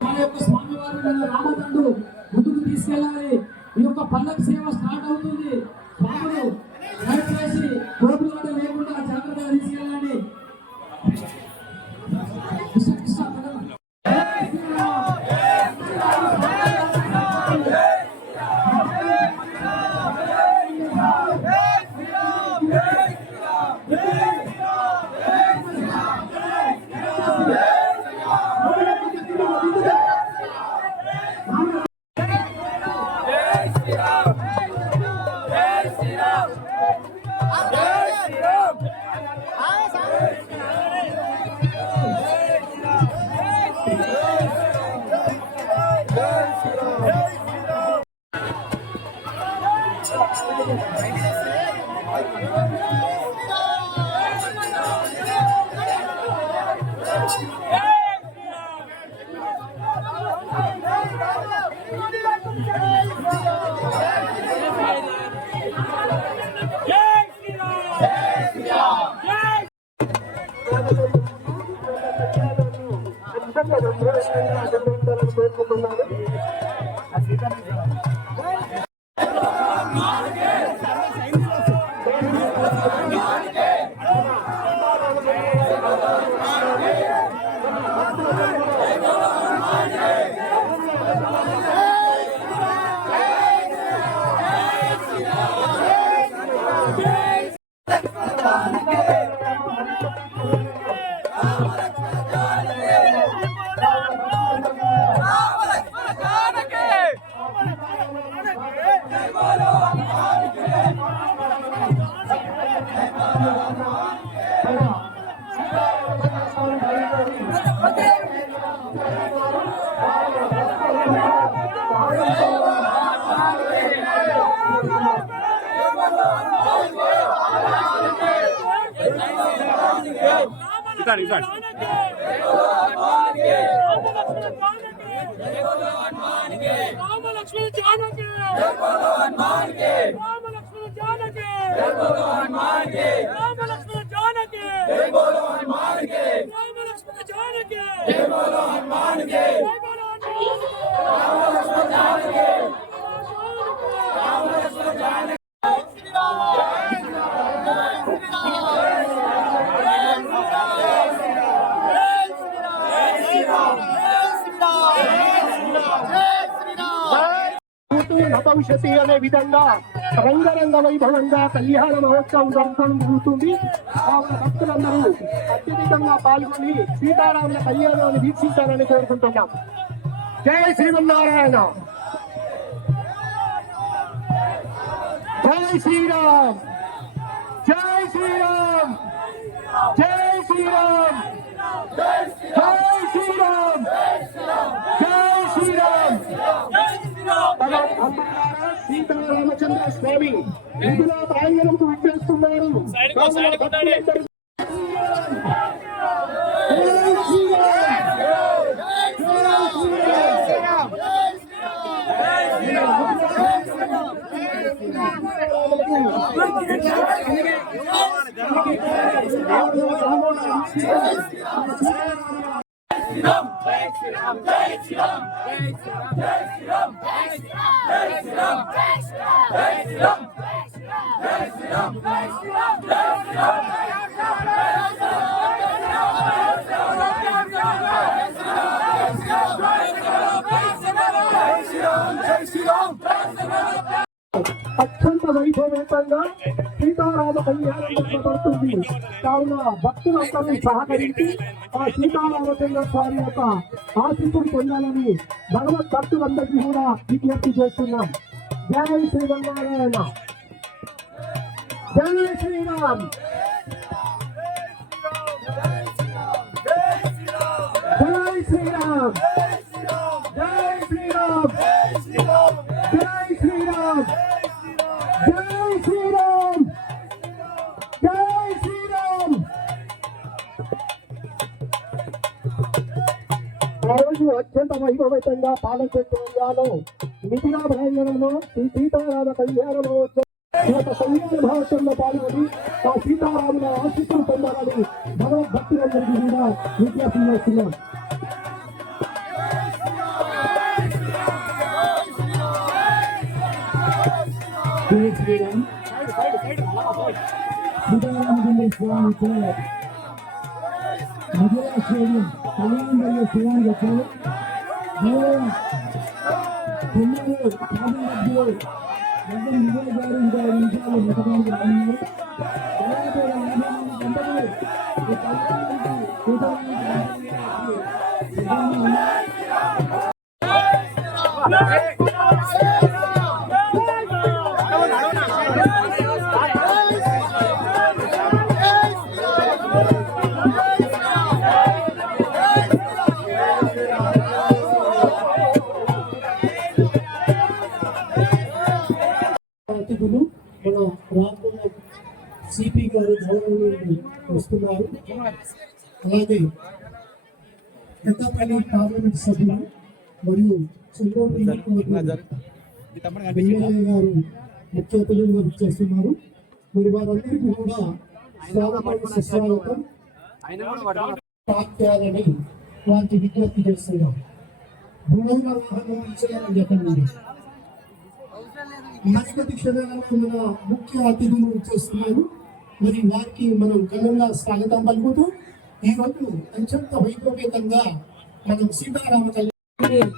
మన యొక్క స్వామివారి రామదండు ముందుకు తీసుకెళ్ళాలి ఈ యొక్క పల్లకి సేవ స్టార్ట్ అవుతుంది స్వాములు రామలక్ష్మణ జానకి! రామలక్ష్మణ జానకి! రామలక్ష్మణ జానకి! రామలక్ష్మణ జానకి! జై జానకి! భవిష్యత్ అనే విధంగా రంగరంగ వైభవంగా కళ్యాణ మహోత్సవం జరుపుకోవడం జరుగుతుంది. కావున భక్తులందరూ అత్యధికంగా పాల్గొని సీతారాముల కళ్యాణాన్ని వీక్షించాలని కోరుకుంటున్నాం. జయ శ్రీమన్నారాయణ. జై శ్రీరామ్. జై శ్రీరామ్. జై శ్రీరామ్. జై శ్రీరామ్ జై శ్రీరామ్ సీతారామచంద్ర స్వామి ఇందులో ప్రాంగణంకు విచ్చేస్తున్నారు కావున భక్తులందరూ జై శ్రీరామ్! జై శ్రీరామ్! కళ్యాణం జరపబడుతుంది కావున భక్తులందరూ సహకరించి ఆ సీతారామచంద్ర స్వామి యొక్క ఆశీస్సులు పొందాలని భగవత్ భక్తులందరికీ కూడా విజ్ఞప్తి చేస్తున్నాం జై శ్రీమన్నారాయణ జై శ్రీరామ్. జై శ్రీరామ్ జై శ్రీరామ్ జై శ్రీరామ్ జై ఆ రోజు అత్యంత వైభవితంగా పాలకొట్టులో మిథిలా ప్రాంగణంలో శ్రీ సీతారామ కళ్యాణ మహోత్సవం యొక్క కళ్యాణ మహోత్సవంలో పాల్గొని ఆ సీతారాముల ఆశీస్సులు పొందాలని భగవద్భక్తులందరికీ కూడా విజ్ఞప్తి చేస్తున్నాం జై శ్రీరామ్ முதலாசிரியர் கல்யாணம்பரிய சிவன் கோவில் மேலும் பொன்னூர் காவிரி மத்தியில் எவ்வளவு முதல் இந்த இந்தியாவில் மதமானது పార్లమెంట్ సభ్యులు మరియు ఎమ్మెల్యే గారు ముఖ్య అతిథులుగా చేస్తున్నారు. మరి వారందరికీ కూడా స్వాగతం సుస్వాగతం. పాత్యాలని వారికి విజ్ఞప్తి చేస్తున్నాం. బృహణ వాహనం చెప్పండి. మన ముఖ్య అతిథులు చేస్తున్నారు. మరి వారికి మనం ఘనంగా స్వాగతం పలుకుతూ ఈ రోజు అత్యంత వైభవేతంగా మనం సీతారామ కళ్యాణ్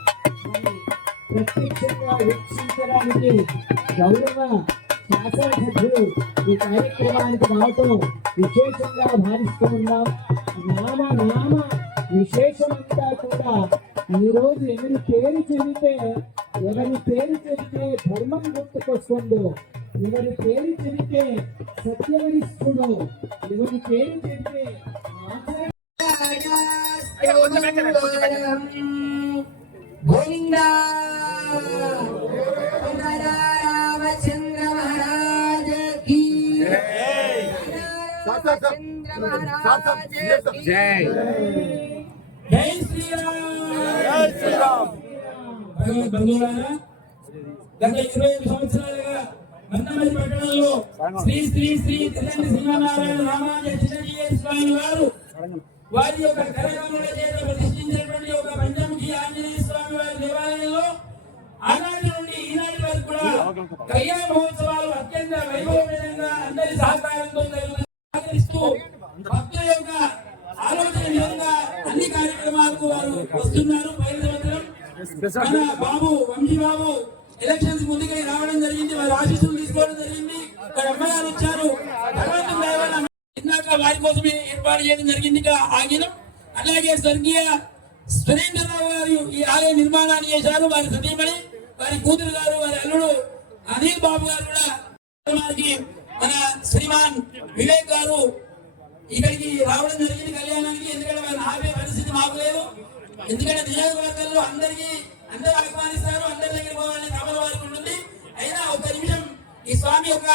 ప్రత్యక్షంగా వీక్షించడానికి గౌరవ శాసనసభ్యులు ఈ కార్యక్రమానికి రావటం విశేషంగా భావిస్తూ ఉన్నాం. నామ నామ విశేషమంతా కూడా ఈరోజు ఎవరి పేరు చెబితే ఎవరి పేరు చెబితే ధర్మం గుర్తుకొస్తుందో ఎవరి పేరు చెబితే సత్యవరిస్తుడు ఎవరి పేరు చెబితే గోవింద రామచంద్ర మహారాజ की రామచంద్ర మహారాజ की జై శ్రీరామ్ భగవద్ బంధువులారా గత ఇరవై ఐదు సంవత్సరాలుగా మందమరి పట్టణంలో శ్రీ శ్రీ శ్రీ త్రిదండి సింహనారాయణ రామాజ చిన్నజీయ స్వామి వారు. వారి యొక్క కరకముల చేత ప్రతిష్ఠించినటువంటి ఒక పంచముఖి ఆంజనేయ స్వామి వారి దేవాలయంలో ఆనాటి నుండి ఈనాటి వరకు కూడా కళ్యాణ మహోత్సవాలు అత్యంత వైభవపేతంగా అందరి సహకారంతో జరుగుతున్నాయి. సహకరిస్తూ భక్తుల యొక్క ఆలోచన విధంగా అన్ని కార్యక్రమాలకు వారు వస్తున్నారు. పైన సంవత్సరం మన బాబు వంశీ బాబు ఎలక్షన్స్ ముందుకై రావడం జరిగింది. వారి ఆశీస్సులు తీసుకోవడం జరిగింది. వారి అమ్మగారు వచ్చారు. దయ వారి కోసమే ఏర్పాటు చేయడం జరిగింది ఆగినం అలాగే స్వర్గీయ సురేంద్రరావు గారు ఈ ఆలయ నిర్మాణాన్ని చేశారు. వారి సతీమణి వారి కూతురు గారు వారి అల్లుడు అనిల్ బాబు గారు కూడా మన శ్రీమాన్ వివేక్ గారు ఇక్కడికి రావడం జరిగింది కళ్యాణానికి. ఎందుకంటే వారిని ఆపే పరిస్థితి మాకు లేదు. ఎందుకంటే నియోజకవర్గంలో అందరికీ అందరూ ఆహ్వానిస్తారు అందరి దగ్గర పోవాలని తమల వారికి ఉంటుంది. అయినా ఒక నిమిషం ఈ స్వామి యొక్క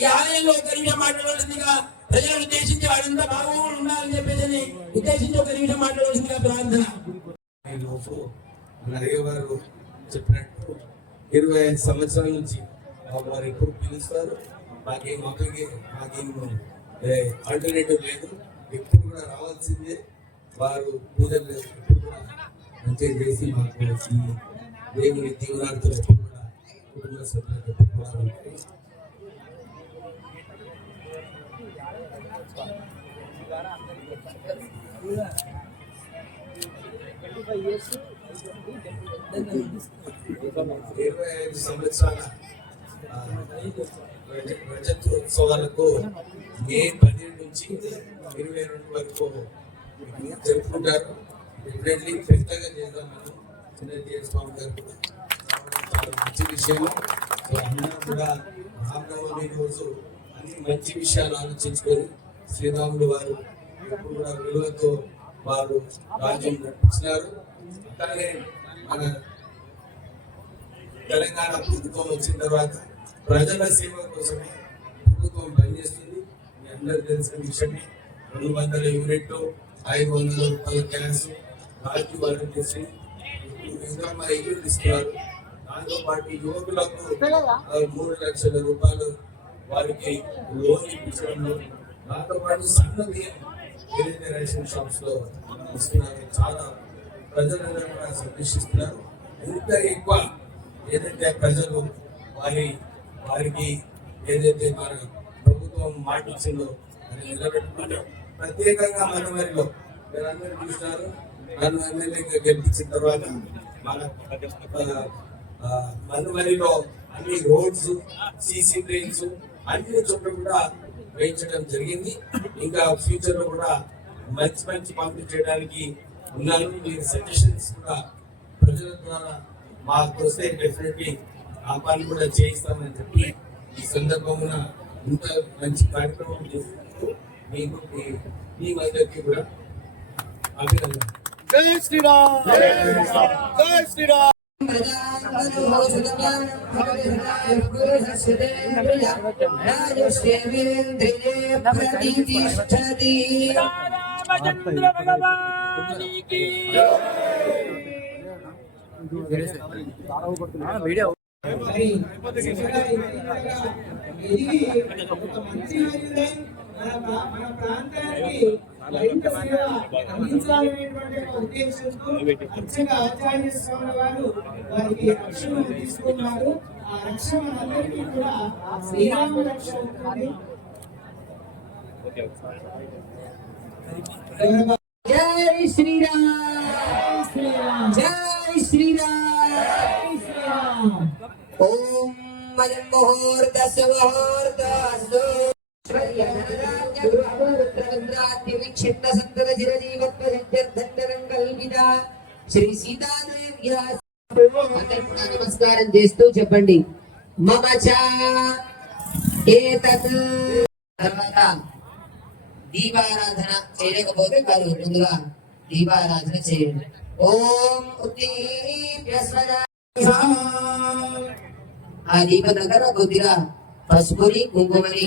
ఈ ఆలయంలో ఒక నిమిషం మాట్లాడుతుందిగా ప్రజలను ఉద్దేశించి వారంతా బాగోగులు ఉండాలని చెప్పేసి ఉద్దేశించి ఒక నిమిషం మాట్లాడవలసిందిగా ప్రార్థన. ఈరోజు మన చెప్పినట్టు ఇరవై ఐదు సంవత్సరాల నుంచి వారు ఎప్పుడు పిలుస్తారు? మాకేం అప్పటికి మాకేం ఆల్టర్నేటివ్ లేదు. ఎప్పుడు కూడా రావాల్సిందే. వారు పూజలు ఎప్పుడు కూడా మంచిగా చేసి మాకు దేవుని దీవనార్థులు ఎప్పుడు కూడా కుటుంబ సభ్యులకు ఎప్పుడు కూడా ఇరవై ఐదు సంవత్సరాల రజతోత్సవాలకు మే పదిహేడు నుంచి ఇరవై రెండు వరకు జరుపుకుంటారు. డెఫినెట్లీ పెద్దగా చేద్దాం మనం చిన్నజీయ స్వామి గారు కూడా మంచి విషయం. అందరూ కూడా రామనవమి రోజు అన్ని మంచి విషయాలు ఆలోచించుకొని శ్రీరాములు వారు ఎప్పుడు కూడా విలువతో వారు రాజ్యం నడిపించినారు. అట్లాగే మన తెలంగాణ ప్రభుత్వం వచ్చిన తర్వాత ప్రజల సేవ కోసమే ప్రభుత్వం పనిచేస్తుంది. మీ అందరూ తెలిసిన విషయమే. రెండు వందల యూనిట్ ఐదు వందల రూపాయల గ్యాస్ రాజు ఆరోగ్యశ్రీ ఇంకా మరి ఇల్లు ఇస్తున్నారు దాంతో పాటు యువకులకు మూడు లక్షల రూపాయలు వారికి లోన్ ఇప్పించడంలో దాంతో పాటు సన్న బియ్యం ఏదైతే రేషన్ షాప్స్లో ఇస్తున్నారు చాలా ప్రజలందరూ కూడా సందర్శిస్తున్నారు. ఇంకా ఎక్కువ ఏదైతే ప్రజలు వారి వారికి ఏదైతే మన ప్రభుత్వం మాట ఇచ్చిందో అది నిలబెట్టుకుని ప్రత్యేకంగా మనవరిలో మీరందరూ చూసినారు. నన్ను ఎమ్మెల్యేగా గెలిపించిన తర్వాత మన మనవరిలో అన్ని రోడ్స్ సీసీ ట్రైన్స్ అన్ని చోట్ల కూడా వేయించడం జరిగింది. ఇంకా ఫ్యూచర్లో కూడా మంచి మంచి పనులు చేయడానికి ఉన్నాను మీరు సజెషన్స్ కూడా ప్రజల ద్వారా మాకు వస్తే డెఫినెట్లీ ఆ పని కూడా చేయిస్తామని చెప్పి ఈ సందర్భమున ఇంత మంచి కార్యక్రమం చేసినందుకు మీకు మీ- అందరికీ కూడా అభినందన జై శ్రీరామ్! జై శ్రీరామ్! ప్రతిష్టతి రామచంద్ర భగవానికి మరి ఎదిగి ఒక మంచి మన ప్రాంతానికి మరింత సేవ అందించాలనేటువంటి ఉద్దేశంతో అర్చక ఆచార్య స్వామి వారు వారికి రక్షణ తీసుకున్నారు ఆ రక్షణ కూడా శ్రీరామ రక్ష ఉంటుంది జై శ్రీరామ్ జై శ్రీరామ్. ఓం మయం ముహూర్త శుభహూర్త శ్రీ నమస్కారం చేస్తూ చెప్పండి మమ తర్వాత దీపారాధన చేయకపోతే కాదు ముందుగా దీపారాధన చేయండి ఓం ఆ దీపం దగ్గర కొద్దిగా పసుపుని కుంకుమని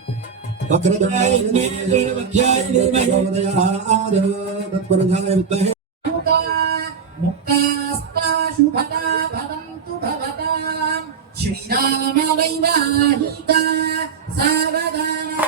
ముక్తాస్తాశుభదా భవంతు భవతాం శ్రీరామ వైవాహిక సావధానా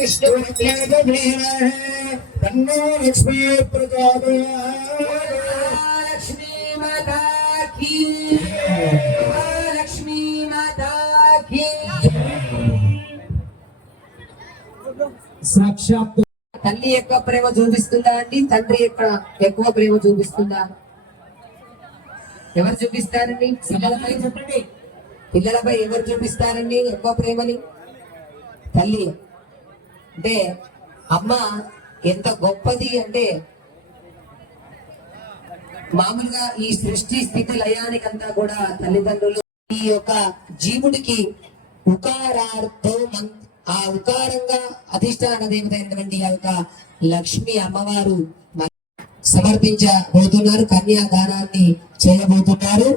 విష్ణు తన్నో లక్ష్మీ ప్రజాదయ లక్ష్మీ మాతా కీ లక్ష్మీ మాతా కీ సాక్షాత్ తల్లి ఎక్కువ ప్రేమ చూపిస్తుందా అండి తండ్రి యొక్క ఎక్కువ ప్రేమ చూపిస్తుందా ఎవరు చూపిస్తారండి? పిల్లలపై చెప్పండి. పిల్లలపై ఎవరు చూపిస్తారండి? ఎక్కువ ప్రేమని? తల్లి. అంటే అమ్మ ఎంత గొప్పది అంటే మామూలుగా ఈ సృష్టి స్థితి లయానికంతా కూడా తల్లిదండ్రులు ఈ యొక్క జీవుడికి ఉకారార్థం ఆ ఉకారంగా అధిష్టాన దేవతైనటువంటి ఆ యొక్క లక్ష్మి అమ్మవారు సమర్పించబోతున్నారు కన్యాదానాన్ని చేయబోతున్నారు.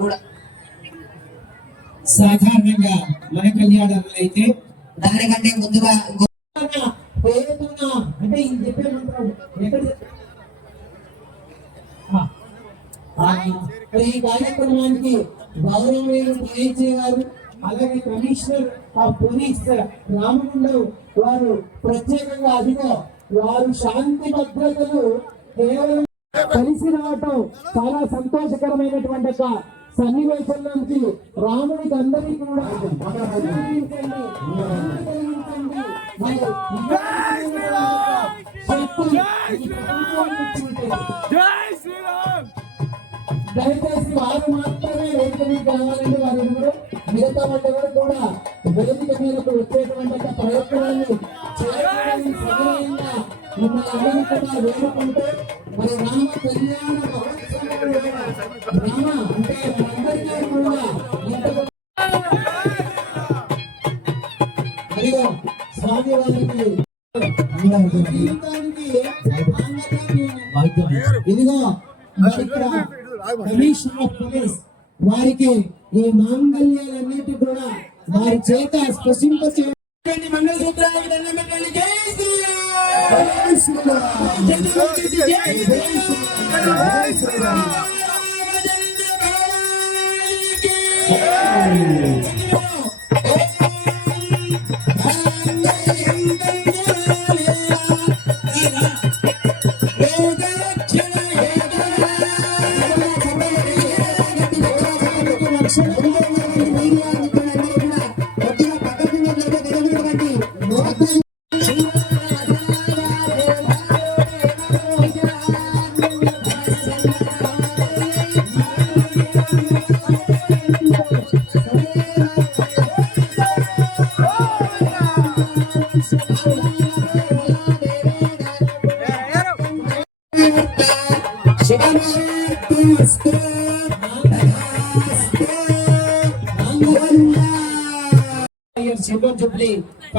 కూడా సాధారణంగా మన కళ్యాణాలు అయితే దానికంటే ముందుగా అంటే ఇది చెప్పే మంత్రం ఎక్కడ ఆ, ఆ, ఈ కార్యక్రమానికి గౌరవనీయులు డిఐజీ గారు అలాగే కమిషనర్ ఆఫ్ పోలీస్ రామగుండం వారు ప్రత్యేకంగా అదిగో వారు శాంతి భద్రతలు కేవలం కలిసి రావటం చాలా సంతోషకరమైనటువంటి ఒక సన్నివేశం నుంచి రాముడికి అందరికీ కూడా శక్తి దయచేసి వారు మాత్రమే వేదిక మీద రావాలంటే వారు ఎవరు? మిగతా వాళ్ళెవరు కూడా వేదిక మీదకు వచ్చేటువంటి ప్రయత్నాన్ని చేయడానికి సవినయంగా మిమ్మల్ని అందరినీ కూడా వేడుకుంటూ మరి రామ కళ్యాణ మహోత్సవంలో రామ అంటే మనందరికీ కూడా మరియు స్వామి వారికి జీవితానికి ఇదిగో మరి ఇక్కడ కమిషనర్ ఆఫ్ పోలీస్ వారికి ఈ మాంగళ్యాలన్నిటి కూడా వారి చేత స్పృశింప చేయండి మంగళసూత్రాలకు దండం పెట్టండి జై శ్రీరామ్! జై శ్రీరామ్! జై Sriram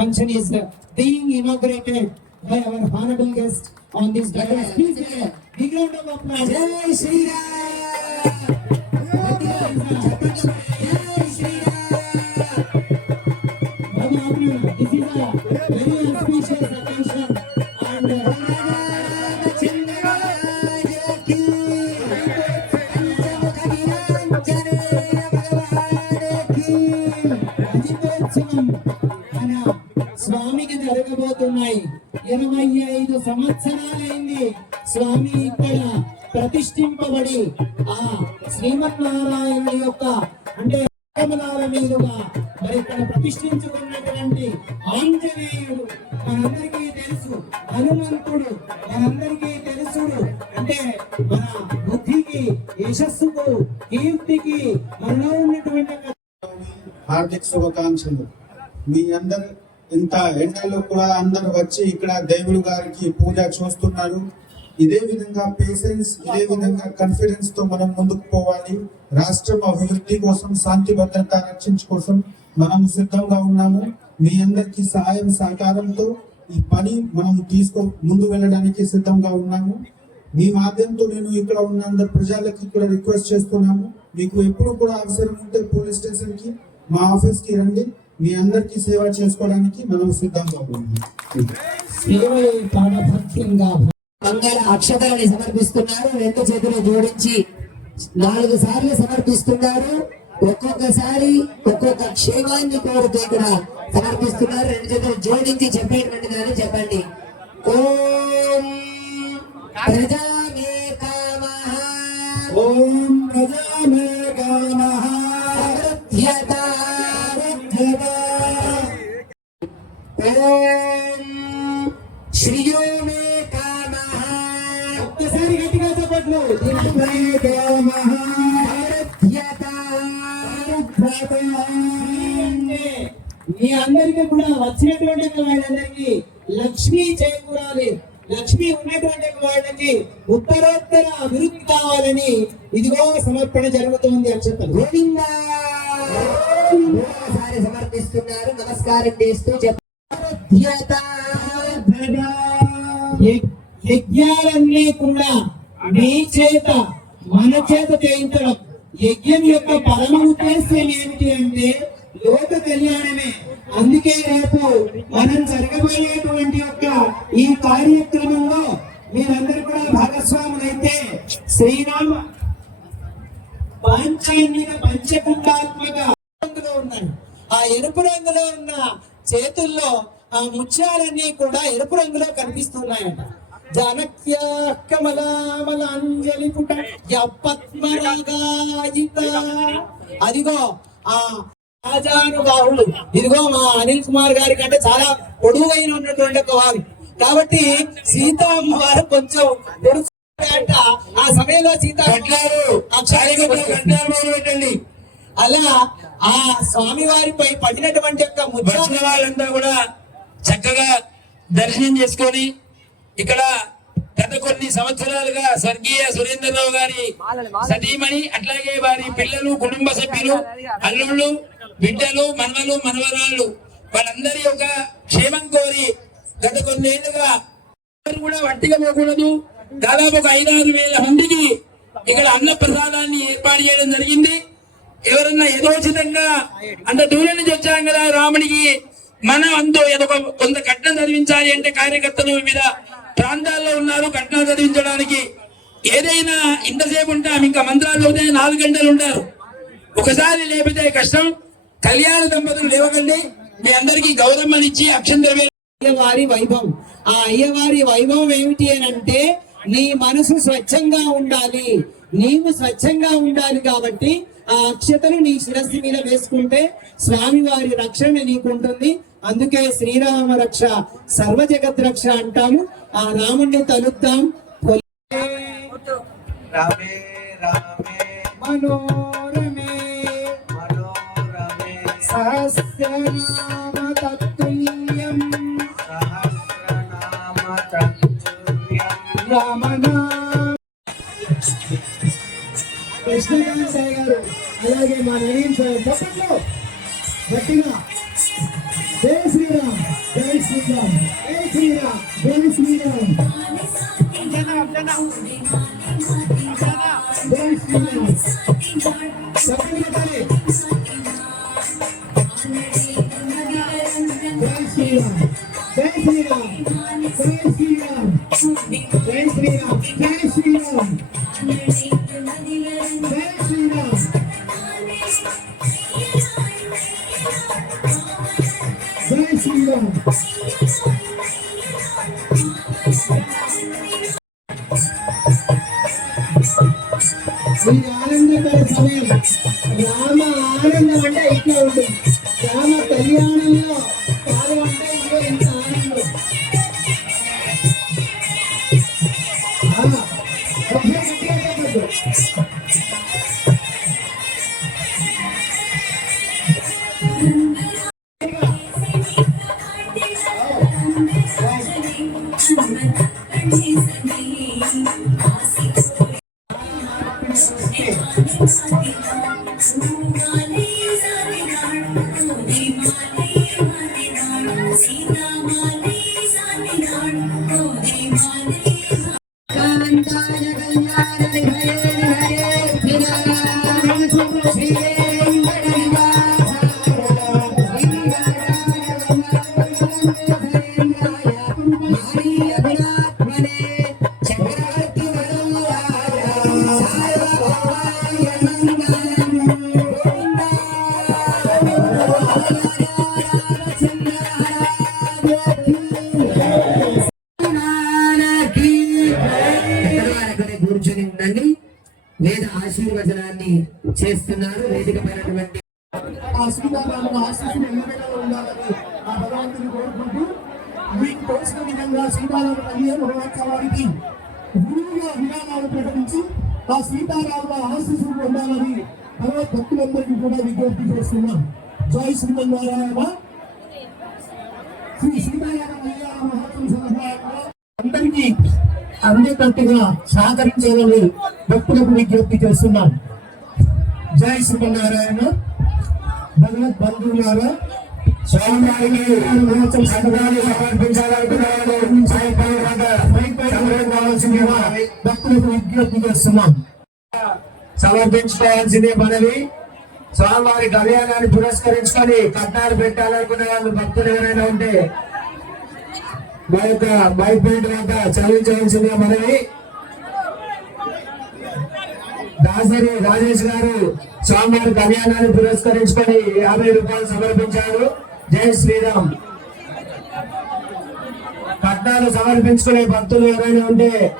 function is uh, being inaugurated by our honorable guest on this day. Please, uh, big round of applause. Jai Shri This is a very Srimannarayana యొక్క అంటే కమలాల మీదుగా మరి ఇక్కడ ప్రతిష్ఠించుకున్నటువంటి ఆంజనేయుడు మనందరికీ తెలుసు హనుమంతుడు మనందరికీ తెలుసుడు. అంటే మన బుద్ధికి యశస్సుకు కీర్తికి మనలో ఉన్నటువంటి హార్దిక శుభాకాంక్షలు. మీ అందరు ఇంత ఎండలో కూడా అందరు వచ్చి ఇక్కడ దేవుడు గారికి పూజ చూస్తున్నారు. ఇదే విధంగా పేషెన్స్ ఇదే విధంగా కాన్ఫిడెన్స్తో మనం ముందుకు పోవాలి. రాష్ట్రం అభివృద్ధి కోసం శాంతి భద్రత రక్షించ కోసం మనం సిద్ధంగా ఉన్నాము. మీ అందరికీ సహాయం సహకారంతో ఈ పని మనం తీసుకో ముందు వెళ్ళడానికి సిద్ధంగా ఉన్నాము. మీ మాధ్యమంతో నేను ఇక్కడ ఉన్న అందరు ప్రజలకి ఇక్కడ రిక్వెస్ట్ చేస్తున్నాము. మీకు ఎప్పుడు కూడా అవసరం ఉంటే పోలీస్ స్టేషన్కి మా ఆఫీస్కి రండి. మీ అందరికీ సేవ చేసుకోవడానికి మనం సిద్ధంగా ఉన్నాము. మంగళ అక్షతలని సమర్పిస్తున్నారు. రెండు చేతులు జోడించి నాలుగు సార్లు సమర్పిస్తున్నారు. ఒక్కొక్కసారి ఒక్కొక్క క్షేమాన్ని కోరుతూ ఇక్కడ సమర్పిస్తున్నారు. రెండు చేతులు జోడించి చెప్పేటువంటి దాన్ని చెప్పండి. ఓం ప్రజా మీ అందరికీ కూడా వచ్చినటువంటి వాళ్ళందరికీ లక్ష్మి చేకూరాలి లక్ష్మి ఉన్నటువంటి వాళ్ళకి ఉత్తరోత్తర అభివృద్ధి కావాలని ఇదిగో సమర్పణ జరుగుతుంది అని చెప్పారు సమర్పిస్తున్నారు. నమస్కారం చేస్తూ యజ్ఞాలన్నీ కూడా మీ చేత మన చేత చేయించడం. యజ్ఞం యొక్క పరమ ఉద్దేశ్యం ఏమిటి అంటే లోక కళ్యాణమే. అందుకే రేపు మనం జరగబోయేటువంటి యొక్క ఈ కార్యక్రమంలో మీరందరూ కూడా భాగస్వాములైతే శ్రీరామ పాంచైనిక పంచకుండాత్మక రంగులో ఉన్నాయి ఆ ఎరుపు రంగులో ఉన్న చేతుల్లో ఆ ముత్యాలన్నీ కూడా ఎరుపు రంగులో కనిపిస్తున్నాయట. జనక్య కమలామలాంజలి పుట అదిగో ఆ రాజానుబాహుడు ఇదిగో మా అనిల్ కుమార్ గారి కంటే చాలా పొడువైన ఉన్నటువంటి ఒక వారు. కాబట్టి సీతమ్మ వారు కొంచెం అంట. ఆ సమయంలో సీత పెట్టండి. అలా ఆ స్వామి వారిపై పడినటువంటి యొక్క ముద్ర వచ్చిన వాళ్ళంతా కూడా చక్కగా దర్శనం చేసుకొని ఇక్కడ గత కొన్ని సంవత్సరాలుగా స్వర్గీయ సురేంద్రరావు గారి సతీమణి అట్లాగే వారి పిల్లలు కుటుంబ సభ్యులు అల్లుళ్ళు బిడ్డలు మనవలు మనవరాళ్ళు వాళ్ళందరి యొక్క క్షేమం కోరి గత కొన్నేళ్ళుగా ఎవరు కూడా వట్టిగా పోకూడదు. దాదాపు ఒక ఐదారు వేల మందికి ఇక్కడ అన్న ప్రసాదాన్ని ఏర్పాటు చేయడం జరిగింది. ఎవరన్నా యథోచితంగా అంత దూరం నుంచి వచ్చాం కదా రాముడికి మన అంతో ఏదో కొంత కట్నం చదివించాలి అంటే కార్యకర్తలు వివిధ ప్రాంతాల్లో ఉన్నారు కట్నం చదివించడానికి. ఏదైనా ఇంతసేపు ఉంటాం ఇంకా మంత్రాలు నాలుగు గంటలు ఉంటారు. ఒకసారి లేపితే కష్టం. కళ్యాణ దంపతులు లేవకండి. మీ అందరికీ గౌరమ్మనిచ్చి అక్షంతర అయ్యవారి వైభవం. ఆ అయ్యవారి వైభవం ఏమిటి అని అంటే నీ మనసు స్వచ్ఛంగా ఉండాలి. నీవు స్వచ్ఛంగా ఉండాలి కాబట్టి ఆ అక్షతలు నీ శిరస్సు మీద వేసుకుంటే స్వామి వారి రక్షణ నీకు ఉంటుంది. అందుకే శ్రీరామ రక్ష సర్వ జగత్ రక్ష అంటాము. ఆ రాముణ్ణి తలుద్దాం. రామే రామే. మనోరమే సహస్రనామ చాతుర్యం రమణ కృష్ణకాంత్ సాయి గారు అలాగే మా నవీన్ సార్ మొత్తంలో గట్టిగా జై శ్రీరామ్ జై శ్రీరామ్ జై శ్రీరామ్ జై శ్రీరామ్. Thank you. సీతారామ కళ్యాణ మహోత్సవానికి గురువుగా విధానాలు ప్రకటించి ఆ సీతారాముల ఆశీస్సులు పొందాలని భగవద్ భక్తులందరికీ కూడా విజ్ఞప్తి చేస్తున్నాం. జై శ్రీమన్నారాయణ. శ్రీ సీతారామ కళ్యాణ మహోత్సవం సందర్భంగా అందరికీ అందేటట్టుగా సహకరించాలని భక్తులకు విజ్ఞప్తి చేస్తున్నాం. జై శ్రీమన్నారాయణ. భగవత్ బంధువులారా స్వామివారికి మహోత్సవం సందర్భాన్ని సమర్పించాలనుకున్నాను సాయంకాలం కావాల్సిందిగా భక్తులకు విజ్ఞప్తి చేస్తున్నాం. సమర్పించుకోవాల్సిందే మనవి. స్వామివారి కళ్యాణాన్ని పురస్కరించుకొని కట్నాలు పెట్టాలనుకునే వాళ్ళు భక్తులు ఎవరైనా ఉంటే మా యొక్క మైక్ పాయింట్ వద్ద చదివించవలసిందిగా మనవి. దాసరి రాజేష్ గారు స్వామివారి కళ్యాణాన్ని పురస్కరించుకొని యాభై రూపాయలు సమర్పించారు. జై శ్రీరామ్. కట్నాలు సమర్పించుకునే భక్తులు ఎవరైనా ఉంటే